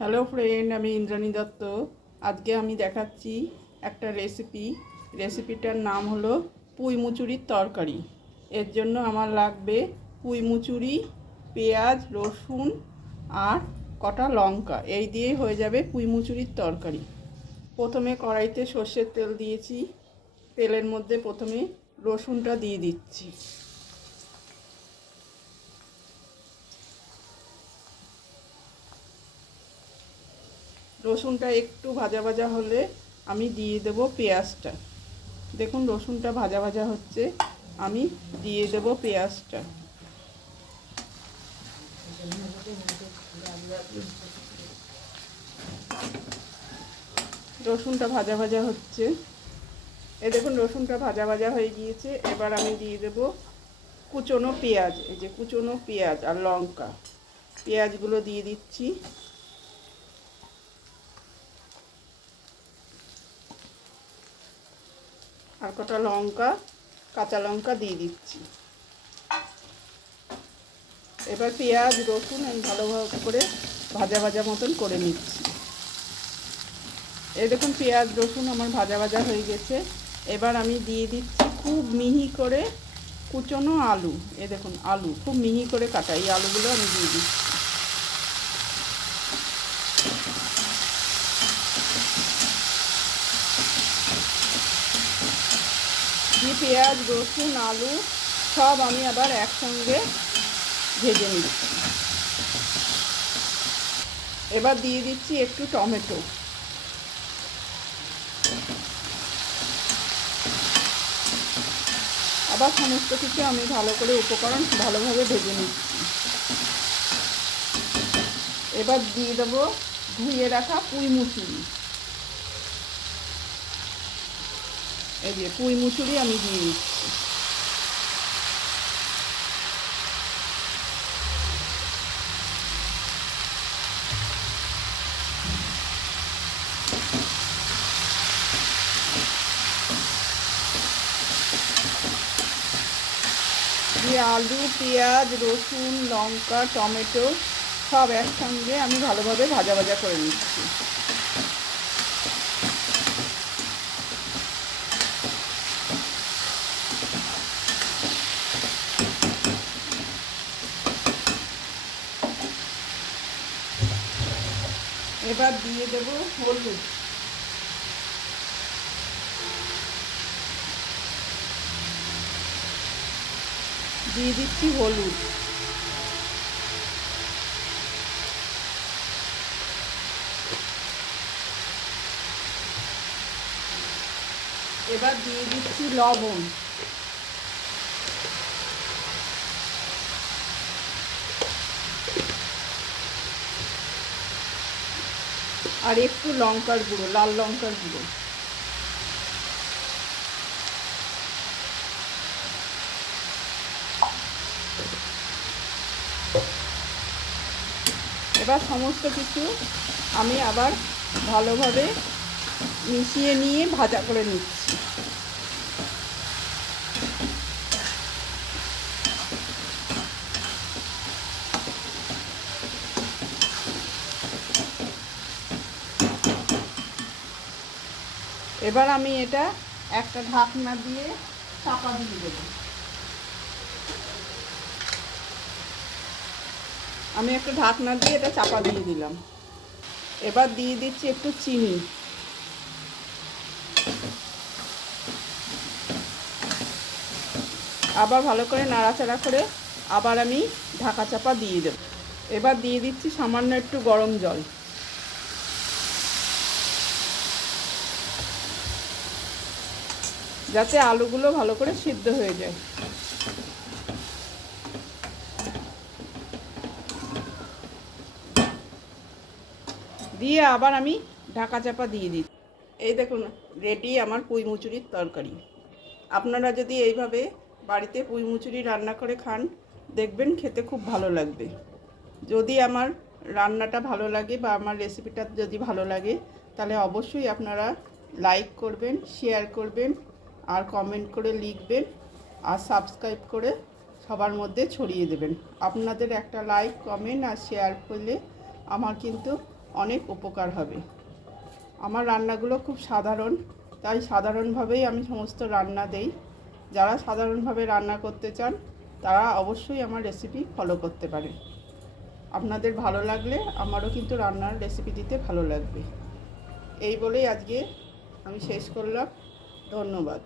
Hello friend, আমি ইন্দ্রাণী দত্ত। আজকে আমি দেখাচ্ছি একটা রেসিপিটার নাম হলো পুঁই মুচুরির তরকারি। এর জন্য আমার লাগবে পুঁই মুচুরি, পেঁয়াজ, রসুন আর কটা লঙ্কা। এই দিয়েই হয়ে যাবে পুঁই মুচুরির তরকারি। প্রথমে কড়াইতে সর্ষের তেল দিয়েছি। তেলের মধ্যে প্রথমে রসুনটা দিয়ে দিচ্ছি। রসুনটা একটু ভাজা ভাজা হলে আমি দিয়ে দেব পেঁয়াজটা। দেখুন রসুনটা ভাজা ভাজা হচ্ছে, আমি দিয়ে দেব পেঁয়াজটা। রসুনটা ভাজা ভাজা হচ্ছে, এই দেখুন রসুনটা ভাজা ভাজা হয়ে গিয়েছে। এবার আমি দিয়ে দেব কুচনো পেঁয়াজ। এই যে কুচনো পেঁয়াজ আর লঙ্কা, পেঁয়াজগুলো দিয়ে দিচ্ছি। আর কটা লঙ্কা, কাঁচা লঙ্কা দিয়ে দিচ্ছি। এবার পেঁয়াজ রসুন আমি ভালোভাবে করে ভাজা ভাজা মতন করে নিচ্ছি। এই দেখুন পেঁয়াজ রসুন আমার ভাজা ভাজা হয়ে গেছে। এবার আমি দিয়ে দিচ্ছি খুব মিহি করে কুচনো আলু। এই দেখুন আলু খুব মিহি করে কাটা, এই আলুগুলো আমি দিয়ে দিচ্ছি। দিয়ে পেঁয়াজ রসুন আলু সব আমি আবার একসঙ্গে ভেজে নিচ্ছি। এবার দিয়ে দিচ্ছি একটু টমেটো। আবার সমস্ত কিছু আমি ভালো করে উপকরণ ভালোভাবে ভেজে নিচ্ছি। এবার দিয়ে দেবো ধুয়ে রাখা পুঁই মুচুরি। এই যে পুঁই মুচুরি আমি দিয়ে দিচ্ছি। দিয়ে আলু পেঁয়াজ রসুন লঙ্কা টমেটো সব একসঙ্গে আমি ভালোভাবে ভাজা ভাজা করে নিচ্ছি। এবার দিয়ে দেবো হলুদ। দিয়ে দিচ্ছি হলুদ। এবার দিয়ে দিচ্ছি লবণ। আর একটু লঙ্কার গুঁড়ো, লাল লঙ্কার গুঁড়ো। এবার সমস্ত কিছু আমি আবার ভালোভাবে মিশিয়ে নিয়ে ভাজা করে নিচ্ছি। এবার আমি এটা একটা ঢাকনা দিয়ে চাপা দিয়ে দেবো। আমি একটা ঢাকনা দিয়ে এটা চাপা দিয়ে দিলাম। এবার দিয়ে দিচ্ছি একটু চিনি। আবার ভালো করে নাড়াচাড়া করে আবার আমি ঢাকা চাপা দিয়ে দেব। এবার দিয়ে দিচ্ছি সামান্য একটু গরম জল। যাতে আলুগুলো ভালো করে সিদ্ধ হয়ে যায়। দিয়ে আবার আমি ঢাকা চাপা দিয়ে দিই। এই দেখুন রেডি আমার পুঁই মুচুরির তরকারি। আপনারা যদি এইভাবে বাড়িতে পুঁই মুচুরি রান্না করে খান, দেখবেন খেতে খুব ভালো লাগবে। যদি আমার রান্নাটা ভালো লাগে বা আমার রেসিপিটা যদি ভালো লাগে, তাহলে অবশ্যই আপনারা লাইক করবেন, শেয়ার করবেন আর কমেন্ট করে লিখবেন আর সাবস্ক্রাইব করে সবার মধ্যে ছড়িয়ে দেবেন। আপনাদের একটা লাইক কমেন্ট আর শেয়ার করলে আমার কিন্তু অনেক উপকার হবে। আমার রান্নাগুলো খুব সাধারণ, তাই সাধারণভাবেই আমি সমস্ত রান্না দেই। যারা সাধারণভাবে রান্না করতে চান তারা অবশ্যই আমার রেসিপি ফলো করতে পারে। আপনাদের ভালো লাগলে আমারও কিন্তু রান্নার রেসিপি দিতে ভালো লাগবে। এই বলেই আজকে আমি শেষ করলাম। ধন্যবাদ।